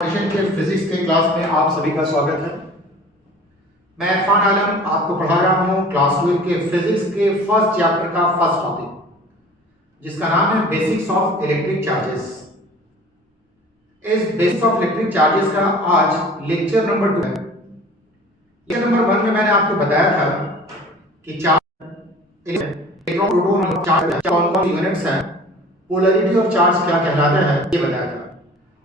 के फिजिक्स के क्लास में आप सभी का स्वागत है। मैं इरफान आलम आपको पढ़ा रहा हूं क्लास 12 के फिजिक्स के फर्स्ट चैप्टर का फर्स्ट टॉपिक जिसका नाम है बेसिक्स ऑफ इलेक्ट्रिक चार्जेस। इस बेसिक्स ऑफ इलेक्ट्रिक चार्जेस का आज लेक्चर नंबर 2 है। लेक्चर नंबर 1 में मैंने आपको बताया था कि चार्ज इलेक्ट्रॉन प्रोटॉन और चार्ज कौन-कौन यूनिट्स हैं, पोलैरिटी ऑफ चार्ज क्या कहलाता है ये बताया था।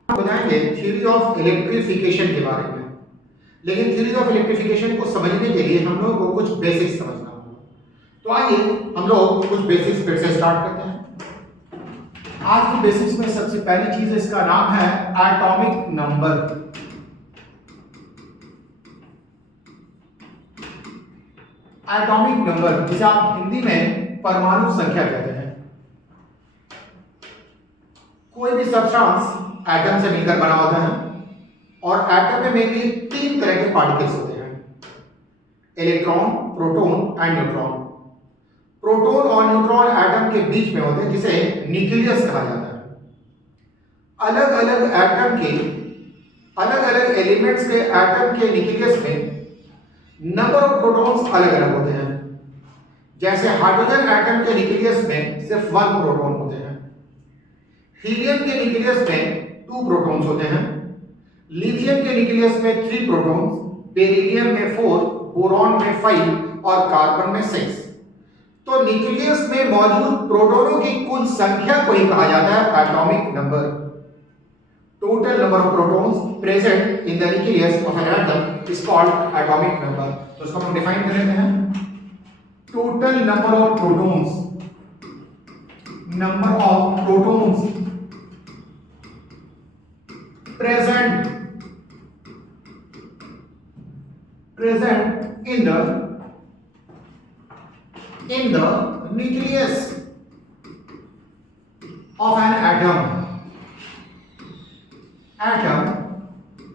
बताएंगे थ्योरी ऑफ इलेक्ट्रिफिकेशन के बारे में, लेकिन थ्योरी ऑफ इलेक्ट्रिफिकेशन को समझने के लिए हम लोगों को कुछ बेसिक्स समझना होगा। तो आइए हम लोग कुछ बेसिक्स फिर से स्टार्ट करते हैं। आज की बेसिक्स में सबसे पहली चीज इसका नाम है एटॉमिक नंबर। एटॉमिक नंबर जिसे आप हिंदी में परमाणु संख्या कहते हैं। कोई भी सब्सटेंस एटम से मिलकर बना होता है और एटम में मेनली 3 तरह के पार्टिकल्स होते हैं, electron, proton and neutron. Proton और न्यूट्रॉन एटम के बीच में होते हैं जिसे न्यूक्लियस कहा जाता है। अलग अलग एटम के अलग अलग एलिमेंट्स के एटम के न्यूक्लियस में नंबर ऑफ प्रोटॉन्स अलग अलग होते हैं। जैसे हाइड्रोजन एटम के न्यूक्लियस में सिर्फ 1 प्रोटॉन होते हैं, हीलियम के न्यूक्लियस में 2 प्रोटॉन्स होते हैं, लिथियम के न्यूक्लियस में 3 प्रोटॉन्स, बेरिलियम में 4, बोरॉन में 5 और कार्बन में 6। तो न्यूक्लियस में मौजूद प्रोटॉनों की कुल संख्या को ही कहा जाता है atomic number. Total number of protons present in the nucleus of an atom is called atomic number. तो इसको हम डिफाइन कर लेते हैं। Total number of protons, number of protons present in the nucleus of an atom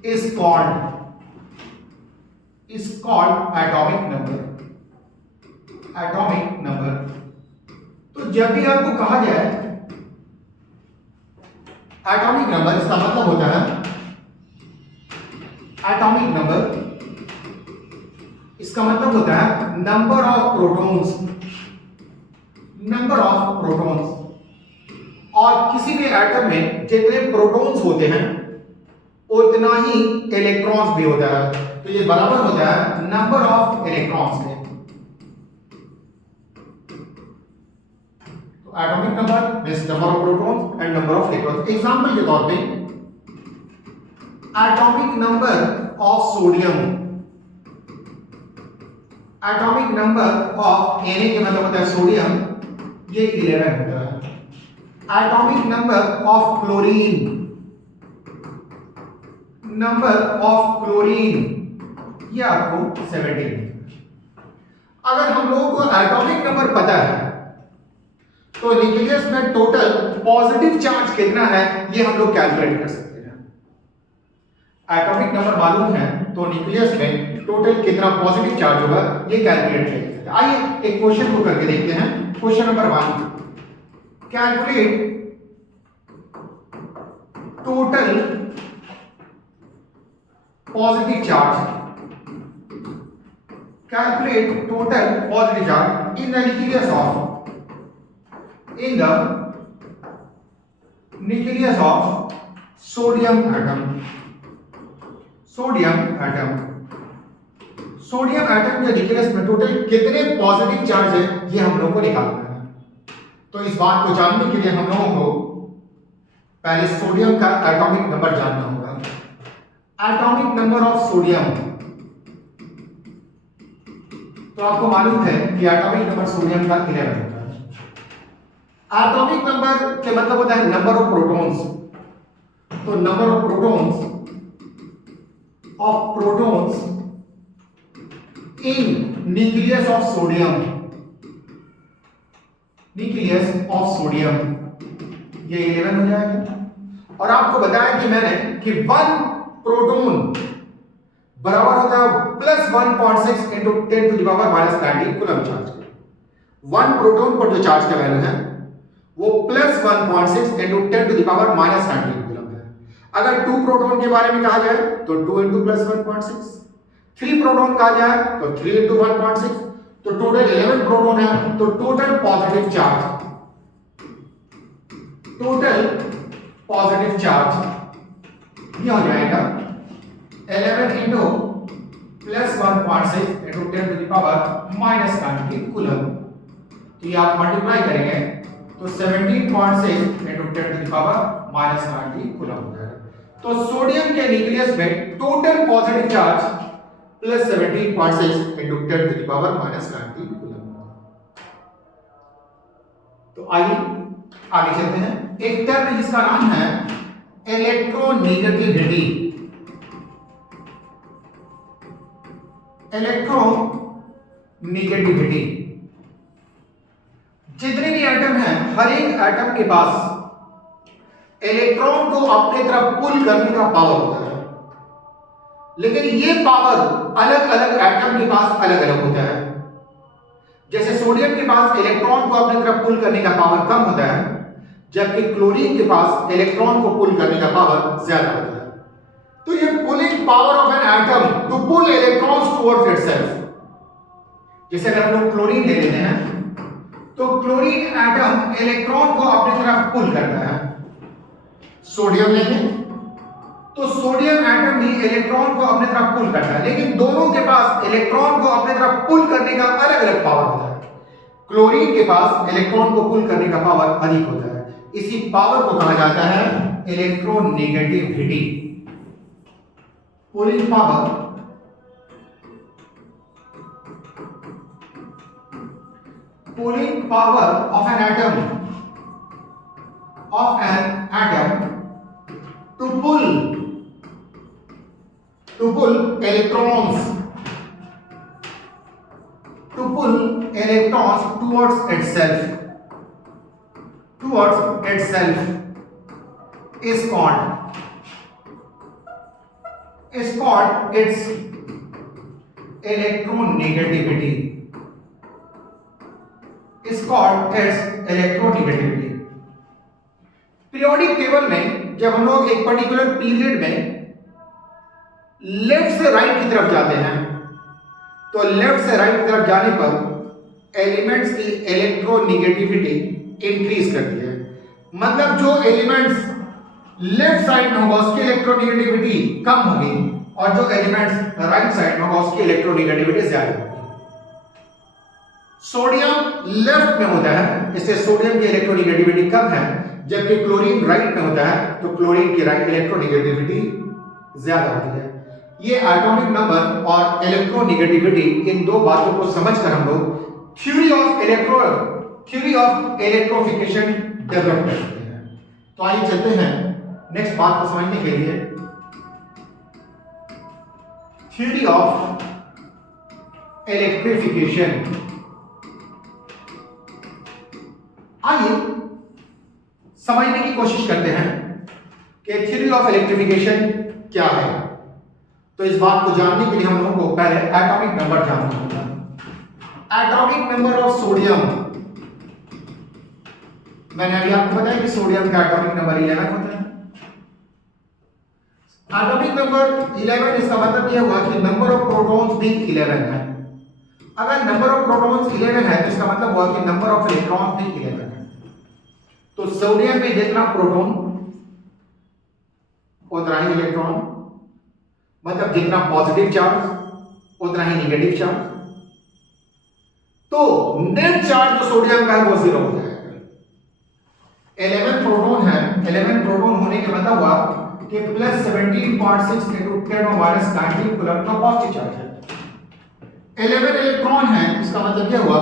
is called atomic number। atomic number। तो जब भी आपको कहा जाए एटॉमिक नंबर, इसका मतलब होता है एटॉमिक नंबर, इसका मतलब होता है number of protons. Number of protons, और किसी भी एटम में जितने प्रोटॉन्स होते हैं उतना ही इलेक्ट्रॉन्स भी होता है। तो ये बराबर होता है नंबर ऑफ इलेक्ट्रॉन्स के। Atomic number means number of protons and number of electrons. Example के तौर पे atomic number of sodium, atomic number of Na के मतलब होता है सोडियम, ये 11 होता है। Atomic number of chlorine, number of chlorine ये आपको 17। अगर हम लोगों को एटॉमिक नंबर पता है तो न्यूक्लियस में टोटल पॉजिटिव चार्ज कितना है ये हम लोग कैलकुलेट कर सकते हैं। एटॉमिक नंबर मालूम है तो न्यूक्लियस में टोटल कितना पॉजिटिव चार्ज होगा ये कैलकुलेट कर सकते हैं। आइए एक क्वेश्चन को करके देखते हैं। Question number 1, calculate total positive charge, calculate total positive charge in the nucleus of sodium atom। Sodium atom, sodium atom के न्यूक्लियस में टोटल कितने पॉजिटिव चार्ज है ये हम लोगों को निकालना है। तो इस बात को जानने के लिए हम लोगों को पहले सोडियम का एटॉमिक नंबर जानना होगा। एटॉमिक नंबर ऑफ सोडियम, तो आपको मालूम है कि एटॉमिक नंबर सोडियम का 11 होता है। एटॉमिक नंबर के मतलब होता है नंबर ऑफ प्रोटॉन्स। तो number of protons in nucleus of sodium, nucleus of sodium ये 11 हो जाएगा। और आपको बताया कि मैंने कि 1 प्रोटॉन बराबर होता है plus 1.6 into 10 to the power minus 19 coulomb charge. 1 proton पर जो चार्ज का वैल्यू है वो plus 1.6 into 10 to the power minus 19 coulomb है। अगर 2 प्रोटॉन के बारे में कहा जाए तो 2 इंटू प्लस 1.6, 3 प्रोटॉन कहा जाए तो 3 इंटू 1.6, तो टोटल 11 प्रोटॉन है, तो total positive charge, total positive charge ये हो जाएगा 11 into plus 1.6 into 10 to the power minus 90 coulomb. तो ये आप मल्टीप्लाई करेंगे तो 17.6 into 10 to the power minus 90 coulomb हो जाएगा। तो सोडियम के न्यूक्लियस में total positive charge plus 17.6 into 10 to the power minus 90 coulomb. तो आइए आगे चलते हैं। एक टर्म जिसका नाम है इलेक्ट्रोनेगेटिविटी। इलेक्ट्रोनेगेटिविटी, जितने भी एटम हैं हर एक एटम के पास इलेक्ट्रॉन को अपने तरफ पुल करने का पावर होता है, लेकिन ये पावर अलग अलग एटम के पास अलग अलग होता है। जैसे सोडियम के पास इलेक्ट्रॉन को अपने तरफ पुल करने का पावर कम होता है, जबकि क्लोरीन के पास इलेक्ट्रॉन को पुल करने का पावर ज्यादा होता है। तो ये pulling power of an atom to pull electrons towards itself. जैसे अगर हम लोग क्लोरीन ले लेते हैं तो क्लोरीन एटम इलेक्ट्रॉन को अपनी तरफ पुल करता है। सोडियम लेंगे तो सोडियम एटम भी इलेक्ट्रॉन को अपनी तरफ पुल करता है, लेकिन दोनों के पास इलेक्ट्रॉन को अपनी तरफ पुल करने का अलग अलग पावर होता है। क्लोरीन के पास इलेक्ट्रॉन को पुल करने का पावर अधिक होता है। इसी पावर को कहा जाता है electronegativity. Pulling power of an atom to pull electrons towards itself is called its electronegativity. Periodic table में जब हम लोग एक पर्टिकुलर पीरियड में लेफ्ट से राइट की तरफ जाते हैं, तो लेफ्ट से राइट की तरफ जाने पर एलिमेंट्स की इलेक्ट्रोनेगेटिविटी इंक्रीज करती है। मतलब जो एलिमेंट्स लेफ्ट साइड में होगा उसकी इलेक्ट्रोनेगेटिविटी कम होगी, और जो एलिमेंट्स राइट साइड में होगा उसकी इलेक्ट्रोनेगेटिविटी ज्यादा होगी। सोडियम लेफ्ट में होता है, इससे सोडियम की इलेक्ट्रोनेगेटिविटी कम है, जबकि क्लोरीन राइट में होता है तो क्लोरीन की राइट इलेक्ट्रोनेगेटिविटी ज्यादा होती है। ये एटॉमिक नंबर और इलेक्ट्रोनेगेटिविटी, इन दो बातों को समझकर हम लोग थ्योरी ऑफ इलेक्ट्रोफिकेशन डेवलप कर सकते हैं। तो आइए चलते हैं नेक्स्ट बात को समझने के लिए। Theory of electrification. आइए समझने की कोशिश करते हैं कि थ्योरी ऑफ इलेक्ट्रिफिकेशन क्या है। तो इस बात को जानने के लिए हम लोगों को पहले एटॉमिक नंबर जानना होगा। एटॉमिक नंबर ऑफ सोडियम, मैंने अभी आपको बताया कि सोडियम का एटॉमिक नंबर 11 होता है। एटॉमिक नंबर 11, इसका मतलब यह हुआ कि नंबर ऑफ प्रोटॉन्स भी 11 है। अगर नंबर ऑफ प्रोटॉन्स 11 है तो इसका मतलब हुआ कि नंबर ऑफ इलेक्ट्रॉन्स भी 11 है। तो सोडियम में जितना प्रोटॉन उतना ही इलेक्ट्रॉन, मतलब जितना पॉजिटिव चार्ज उतना ही नेगेटिव चार्ज। तो नेट चार्ज जो सोडियम का है वो 0 हो जाएगा। 11 प्रोटॉन है, 11 प्रोटॉन होने के मतलब हुआ कि प्लस 17.6 into 10⁻90 कूलम का पॉजिटिव चार्ज है। 11 इलेक्ट्रॉन है, इसका मतलब यह हुआ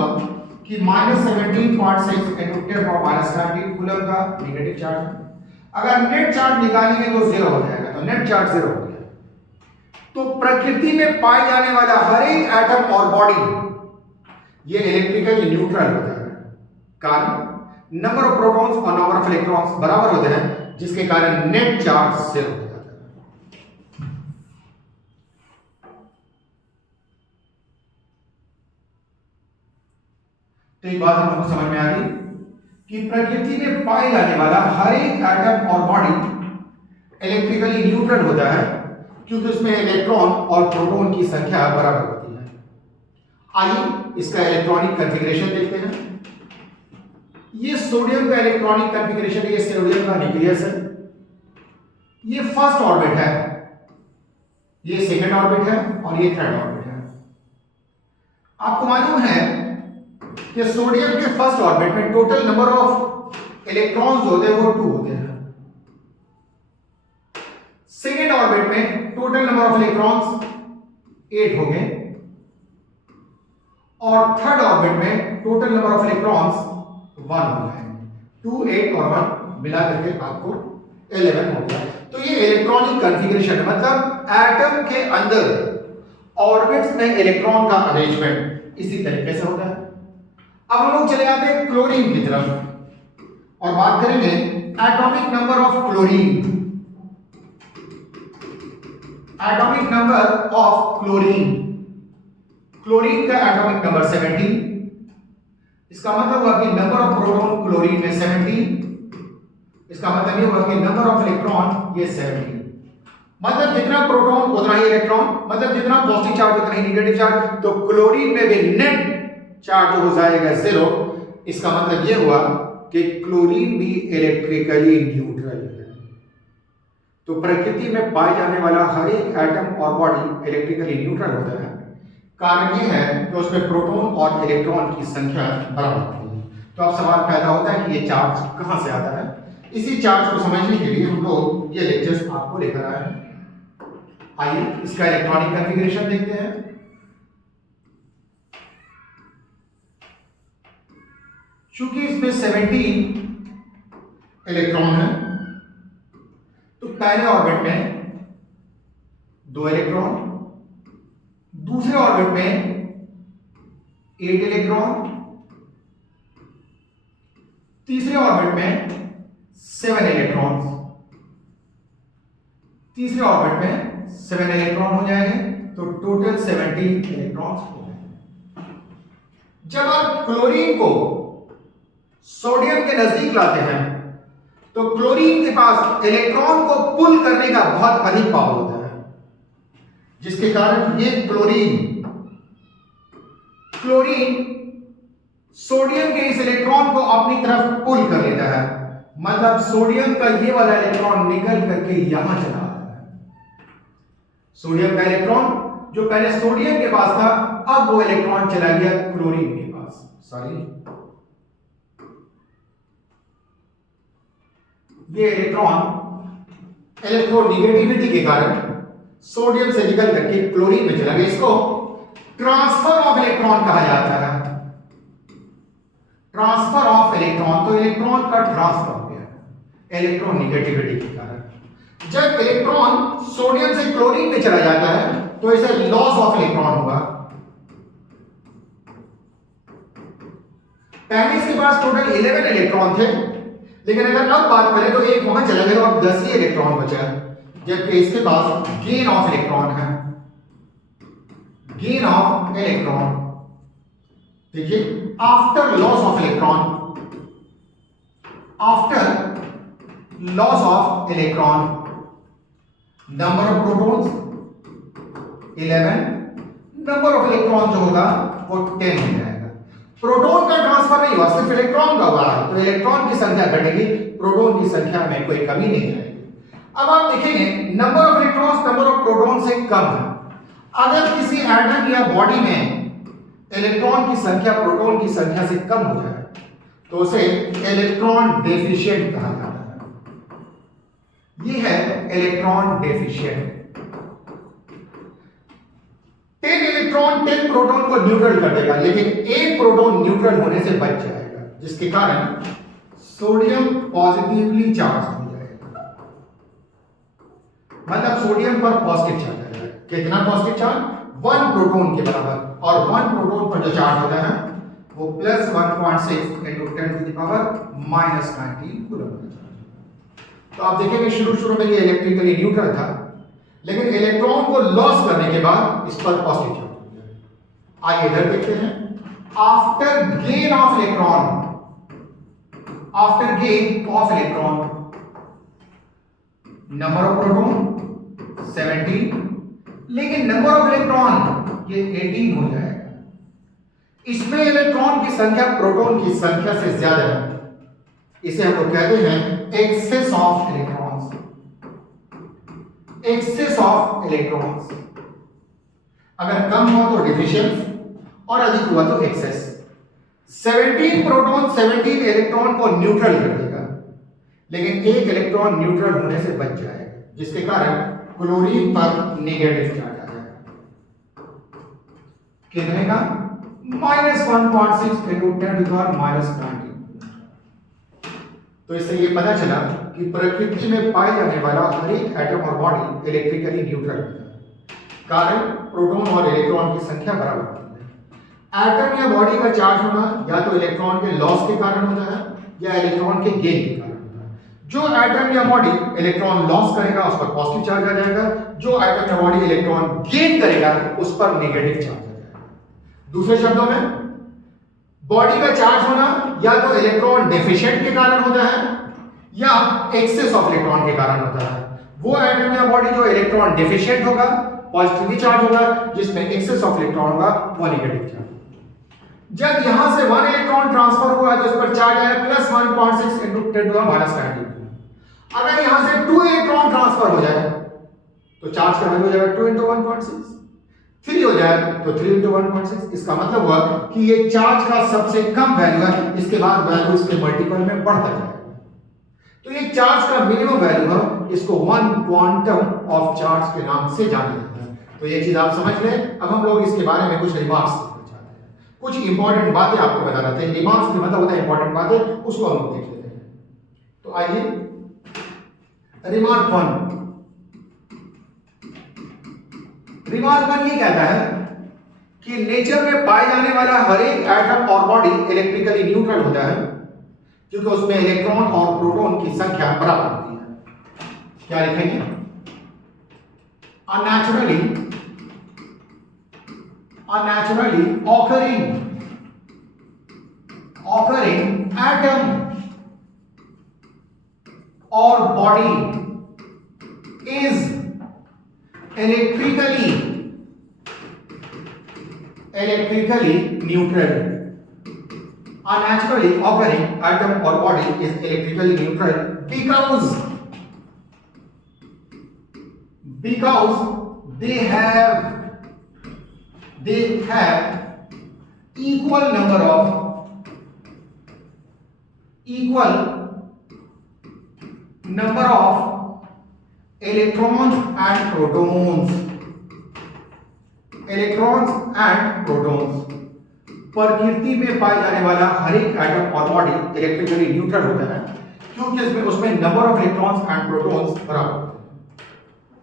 कि -17.6 into 10⁻90 कूलम का नेगेटिव चार्ज है। अगर नेट चार्ज निकालेंगे तो 0 हो जाएगा, तो नेट चार्ज 0 हो गया। तो प्रकृति में पाए जाने वाला हर एक एटम और बॉडी ये इलेक्ट्रिकली न्यूट्रल होता है। कारण नंबर ऑफ प्रोटॉन्स और नंबर ऑफ इलेक्ट्रॉन्स बराबर होते हैं, जिसके कारण नेट चार्ज 0 हो जाता है। तो एक बात हम लोगों को समझ में आ गई कि प्रकृति में पाए जाने वाला हर एक एटम और बॉडी इलेक्ट्रिकली न्यूट्रल होता है क्योंकि उसमें इलेक्ट्रॉन और प्रोटॉन की संख्या बराबर होती है। आइए इसका इलेक्ट्रॉनिक कॉन्फ़िगरेशन देखते हैं। ये सोडियम का इलेक्ट्रॉनिक कॉन्फ़िगरेशन है, ये सोडियम का न्यूक्लियस है, ये फर्स्ट ऑर्बिट है, ये सेकंड ऑर्बिट है और ये थर्ड ऑर्बिट है। आपको मालूम है कि सोडियम के फर्स्ट ऑर्बिट में टोटल नंबर ऑफ इलेक्ट्रॉन्स होते हैं वो 2 होते हैं। सेकेंड ऑर्बिट में टोटल नंबर ऑफ इलेक्ट्रॉन्स 8 हो गए और थर्ड ऑर्बिट में टोटल नंबर ऑफ इलेक्ट्रॉन्स 1 हो गए। 2, 8 और 1 मिला करके आपको 11 हो गया। तो ये इलेक्ट्रॉनिक कॉन्फ़िगरेशन मतलब एटम के अंदर ऑर्बिट्स में इलेक्ट्रॉन का अरेंजमेंट इसी तरीके से होता है। अब हम लोग चले आते हैं क्लोरीन की तरफ और बात करेंगे atomic number of chlorine. Atomic number of chlorine, chlorine का एटॉमिक नंबर 17। इसका मतलब हुआ कि नंबर ऑफ प्रोटॉन क्लोरीन में 17, इसका मतलब ये हुआ कि नंबर ऑफ इलेक्ट्रॉन ये 17। मतलब जितना प्रोटॉन उतना ही इलेक्ट्रॉन, मतलब जितना पॉजिटिव चार्ज उतना ही नेगेटिव चार्ज। तो क्लोरीन में भी नेट चार्ज हो जाएगा 0। इसका मतलब ये हुआ कि क्लोरीन भी इलेक्ट्रिकली न्यूट्रल है। तो प्रकृति में पाए जाने वाला हर एक एटम और बॉडी इलेक्ट्रिकली न्यूट्रल होता है। कारण ये है कि उसमें प्रोटॉन और इलेक्ट्रॉन की संख्या बराबर होती है। तो अब सवाल पैदा होता है कि ये चार्ज कहां से आता है। इसी चार्ज को समझने के लिए हम लोग ये लेक्चर्स आपको लेकर आए हैं। आइए इसका इलेक्ट्रॉनिक कॉन्फ़िगरेशन देखते हैं। चूंकि इसमें 17 इलेक्ट्रॉन है तो पहले ऑर्बिट में 2 इलेक्ट्रॉन, दूसरे ऑर्बिट में 8 इलेक्ट्रॉन, तीसरे ऑर्बिट में 7 इलेक्ट्रॉन्स, तीसरे ऑर्बिट में 7 इलेक्ट्रॉन हो जाएंगे। तो टोटल 17 इलेक्ट्रॉन्स हो जाएंगे। जब आप क्लोरीन को सोडियम के नजदीक लाते हैं तो क्लोरीन के पास इलेक्ट्रॉन को पुल करने का बहुत अधिक पावर होता है, जिसके कारण ये क्लोरीन सोडियम के इस इलेक्ट्रॉन को अपनी तरफ पुल कर लेता है। मतलब सोडियम का ये वाला इलेक्ट्रॉन निकल करके यहां चला आता है। सोडियम का इलेक्ट्रॉन जो पहले सोडियम के पास था, अब वो इलेक्ट्रॉन चला गया क्लोरीन के पास। सॉरी, ये इलेक्ट्रॉन इलेक्ट्रोनेगेटिविटी के कारण सोडियम से निकल करके क्लोरीन में चला गया। इसको ट्रांसफर ऑफ इलेक्ट्रॉन कहा जाता है। ट्रांसफर ऑफ इलेक्ट्रॉन, तो इलेक्ट्रॉन का ट्रांसफर हो गया इलेक्ट्रोनेगेटिविटी के कारण। जब इलेक्ट्रॉन सोडियम से क्लोरीन में चला जाता है तो इसे लॉस ऑफ इलेक्ट्रॉन होगा। पहले इसके पास टोटल 11 इलेक्ट्रॉन थे, लेकिन अगर अब बात करें तो एक वहां चला गया तो अब 10 ही इलेक्ट्रॉन बचा, जबकि इसके पास गेन ऑफ इलेक्ट्रॉन है। गेन ऑफ इलेक्ट्रॉन, देखिए after loss of electron, after loss of electron number of protons 11, number of electron जो होगा वो 10 हो जाएगा। प्रोटॉन का ट्रांसफर नहीं हुआ, सिर्फ इलेक्ट्रॉन का हुआ है, तो इलेक्ट्रॉन की संख्या घटेगी, प्रोटॉन की संख्या में कोई कमी नहीं आएगी। अब आप देखेंगे number of electrons number of proton से कम है। अगर किसी एटम या बॉडी में इलेक्ट्रॉन की संख्या प्रोटॉन की संख्या से कम हो जाए तो उसे इलेक्ट्रॉन डेफिशिएंट कहा जाता है। ये है इलेक्ट्रॉन डेफिशिएंट। 10 इलेक्ट्रॉन 10 प्रोटॉन को न्यूट्रल कर देगा, लेकिन एक प्रोटॉन न्यूट्रल होने से बच जाएगा, जिसके कारण सोडियम पॉजिटिवली चार्ज हो जाएगा। मतलब सोडियम पर पॉजिटिव चार्ज आ जाएगा। कितना पॉजिटिव चार्ज? 1 प्रोटॉन के बराबर। और 1 प्रोटॉन पर जो चार्ज होता है वो plus 1.6 into 10 to the power -19 coulomb होता है। तो आप देखेंगे शुरू में ये इलेक्ट्रिकली न्यूट्रल था, लेकिन इलेक्ट्रॉन को लॉस करने के बाद इस पर पॉजिटिव चार्ज हो गया। आइए इधर देखते हैं। After gain of electron, after gain of electron number of proton 17, लेकिन नंबर ऑफ इलेक्ट्रॉन ये 18 हो जाएगा। इसमें इलेक्ट्रॉन की संख्या प्रोटॉन की संख्या से ज्यादा है, इसे हम लोग कहते हैं excess of electrons. Excess of electrons, अगर कम हुआ तो डिफिशियंस और अधिक हुआ तो एक्सेस। 17 प्रोटॉन 17 इलेक्ट्रॉन को न्यूट्रल कर देगा, लेकिन एक इलेक्ट्रॉन न्यूट्रल होने से बच जाएगा, जिसके कारण क्लोरीन पर नेगेटिव चार्ज आ जाएगा। कितने का? -1.6 into 10⁻⁻⁹। तो इससे ये पता चला कि प्रकृति में पाए जाने वाला हर एक एटम और बॉडी इलेक्ट्रिकली न्यूट्रल होता है, कारण प्रोटॉन और इलेक्ट्रॉन की संख्या बराबर होती है। एटम या बॉडी का चार्ज होना या तो इलेक्ट्रॉन के लॉस के कारण होता है या इलेक्ट्रॉन के गेन के कारण होता है। जो एटम या बॉडी इलेक्ट्रॉन लॉस करेगा उस पर पॉजिटिव चार्ज आ जाएगा, जो एटम या बॉडी इलेक्ट्रॉन गेन करेगा उस पर नेगेटिव चार्ज आ जाएगा। दूसरे शब्दों में, बॉडी का चार्ज होना या तो इलेक्ट्रॉन डेफिशिएंट के कारण होता है या एक्सेस ऑफ इलेक्ट्रॉन के कारण होता है। वो एटम या बॉडी जो इलेक्ट्रॉन डेफिशिएंट होगा, पॉजिटिवली चार्ज होगा, जिसमें एक्सेस ऑफ इलेक्ट्रॉन होगा, वो नेगेटिव चार्ज। जब यहां से 1 इलेक्ट्रॉन ट्रांसफर हुआ तो इस पर चार्ज आया +1.6 into 10⁻⁻⁹। अगर यहां से 2 इलेक्ट्रॉन ट्रांसफर हो जाए तो चार्ज का वैल्यू हो जाएगा 2 into 1.6। 3 हो जाए तो 3 into 1.6। इसका मतलब हुआ कि ये चार्ज का सबसे कम वैल्यू है, इसके बाद वैल्यू इसके मल्टीपल में बढ़ता जाएगा। तो ये चार्ज का मिनिमम वैल्यू है, इसको 1 क्वांटम ऑफ चार्ज के नाम से जाना जाता है। तो ये चीज आप समझ लें। अब हम लोग इसके बारे में कुछ रिमार्क्स देखना चाहते हैं, कुछ इंपॉर्टेंट बातें आपको बता देते हैं। रिमार्क्स की मतलब होता है इंपॉर्टेंट बातें, उसको हम लोग देख लेते हैं। तो आइए, रिमार्क 1। रिमार्क 1 ये कहता है कि नेचर में पाए जाने वाला हर एक एटम और बॉडी इलेक्ट्रिकली न्यूट्रल होता है, क्योंकि उसमें इलेक्ट्रॉन और प्रोटॉन की संख्या बराबर होती है। क्या लिखेंगे? अनैचुरली occurring atom or body is electrically neutral. Unnaturally occurring atom or body is electrically neutral because they have equal number of electrons and protons. प्रकृति में पाए जाने वाला हर एक एटम और बॉडी इलेक्ट्रिकली न्यूट्रल होता है, क्योंकि उसमें number of electrons and protons बराबर होते हैं।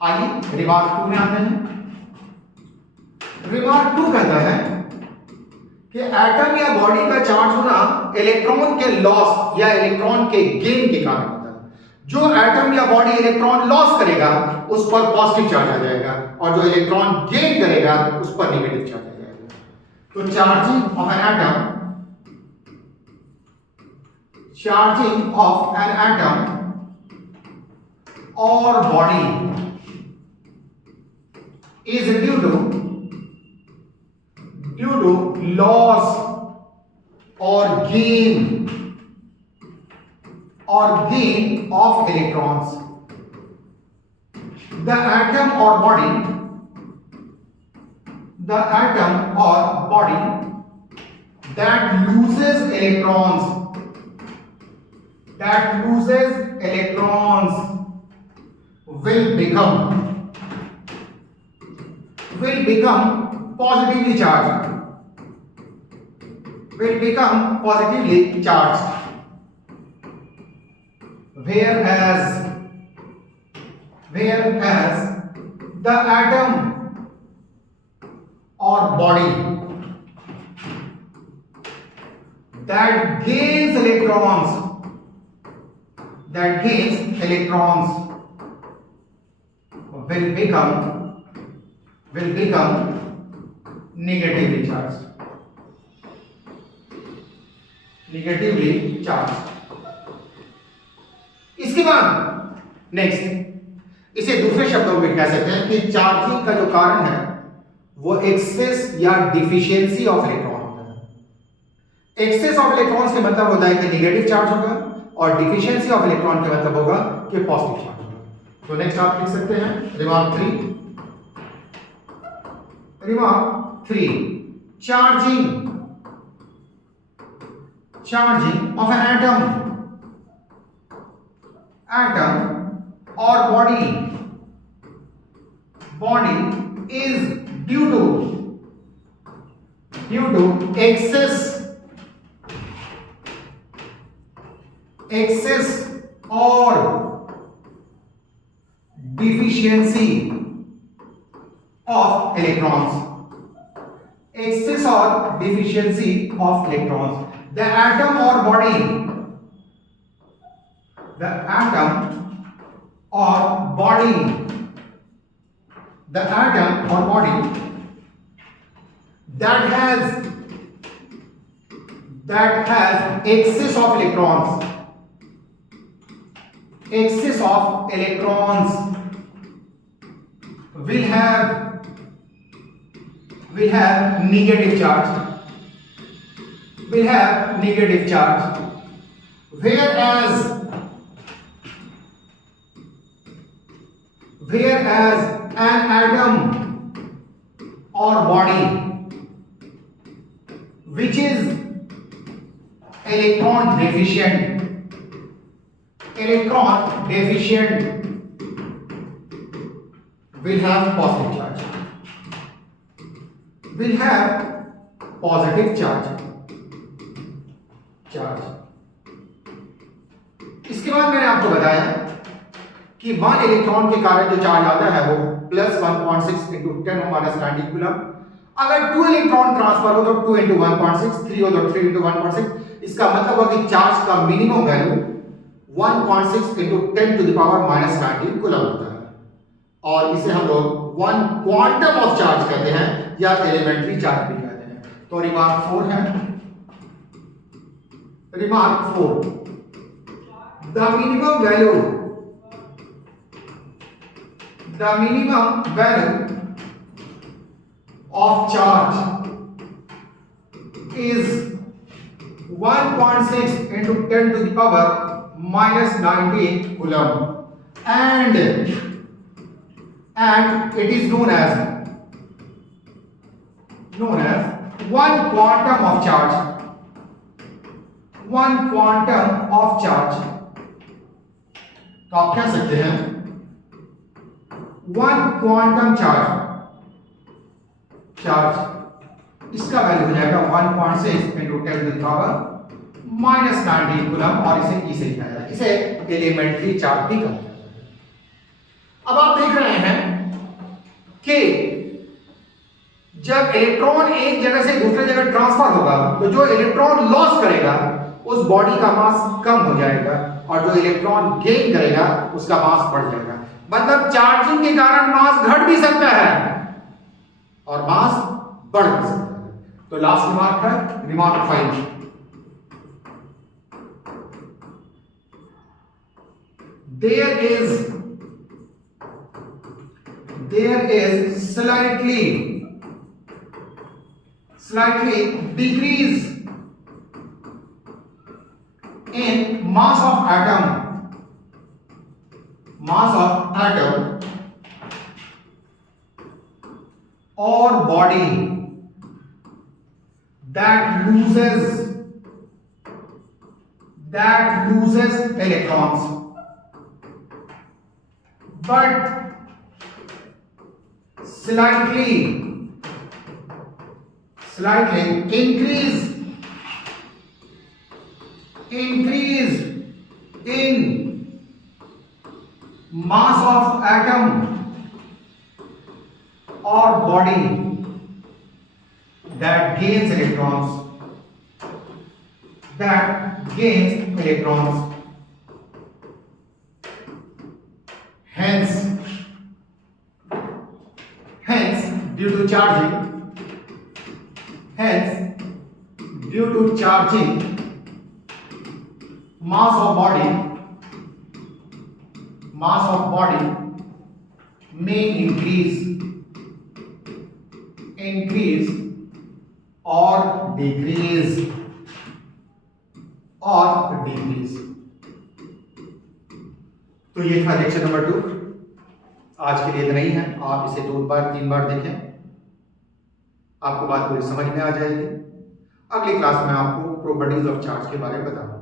आइए रिमार्क 2 में आते हैं। रिमार्क 2 कहता है कि एटम या बॉडी का चार्ज होना इलेक्ट्रॉन के लॉस या इलेक्ट्रॉन के गेन के कारण होता है। जो एटम या बॉडी इलेक्ट्रॉन लॉस करेगा उस पर पॉजिटिव चार्ज आ जाएगा, और जो इलेक्ट्रॉन गेन करेगा उस पर नेगेटिव चार्ज आ जाएगा। तो चार्जिंग ऑफ एन एटम और body is due to loss or gain of electrons. The atom or body that loses electrons will become positively charged, whereas the atom or body that gains electrons will become negatively charged. इसके बाद next, इसे दूसरे शब्दों में कह सकते हैं कि चार्जिंग का जो कारण है वो एक्सेस या डिफिशियंसी ऑफ इलेक्ट्रॉन होता है। एक्सेस ऑफ इलेक्ट्रॉन्स के मतलब होता है कि नेगेटिव चार्ज होगा और डिफिशियंसी ऑफ इलेक्ट्रॉन के मतलब होगा कि पॉजिटिव चार्ज होगा। तो नेक्स्ट आप लिख सकते हैं remark 3 charging of an atom or body is due to excess or deficiency of electrons. Excess or deficiency of electrons. The atom or body that has excess of electrons will have negative charge, whereas an atom or body which is electron deficient will have positive charge. इसके बाद मैंने आपको बताया कि 1 electron के कारण जो charge आता है वो प्लस 1.6 इंटू 10⁻⁹ कूलम। अगर 2 इलेक्ट्रॉन ट्रांसफर हो तो 2 इंटू 1.6, 3 हो तो 3 इंटू 1.6। इसका मतलब है कि चार्ज का मिनिमम वैल्यू 1.6 इंटू 10⁻⁻⁹ कूलम होता है और इसे हम लोग 1 क्वांटम ऑफ चार्ज कहते हैं या एलिमेंट्री चार्ज भी कहते हैं। तो रिमार्क 4 है, remark 4, the minimum value of charge is 1.6 into 10⁻⁻⁹ coulomb and it is known as 1 quantum of charge, तो आप कह सकते हैं 1 क्वांटम चार्ज इसका वैल्यू हो जाएगा 1.6 इंटू 10⁻⁻⁹ कूलम और इसे ई से लिखा जाएगा। इसे एलिमेंट्री चार्ज भी कहते हैं। अब आप देख रहे हैं कि जब इलेक्ट्रॉन एक जगह से दूसरे जगह ट्रांसफर होगा तो जो इलेक्ट्रॉन लॉस करेगा उस बॉडी का मास कम हो जाएगा और जो इलेक्ट्रॉन गेन करेगा उसका मास बढ़ जाएगा। मतलब चार्जिंग के कारण मास घट भी सकता है और मास बढ़ भी सकता है। तो लास्ट रिमार्क है remark 5, there is slightly decrease in mass of atom or body that loses electrons, but slightly increase in mass of atom or body that gains electrons, hence due to charging mass of body may increase or decrease तो ये था lecture number 2। आज के लिए इतना ही है। आप इसे 2-3 बार देखें, आपको बात पूरी समझ में आ जाएगी। अगली क्लास में आपको प्रॉपर्टीज ऑफ चार्ज के बारे में बताऊंगा।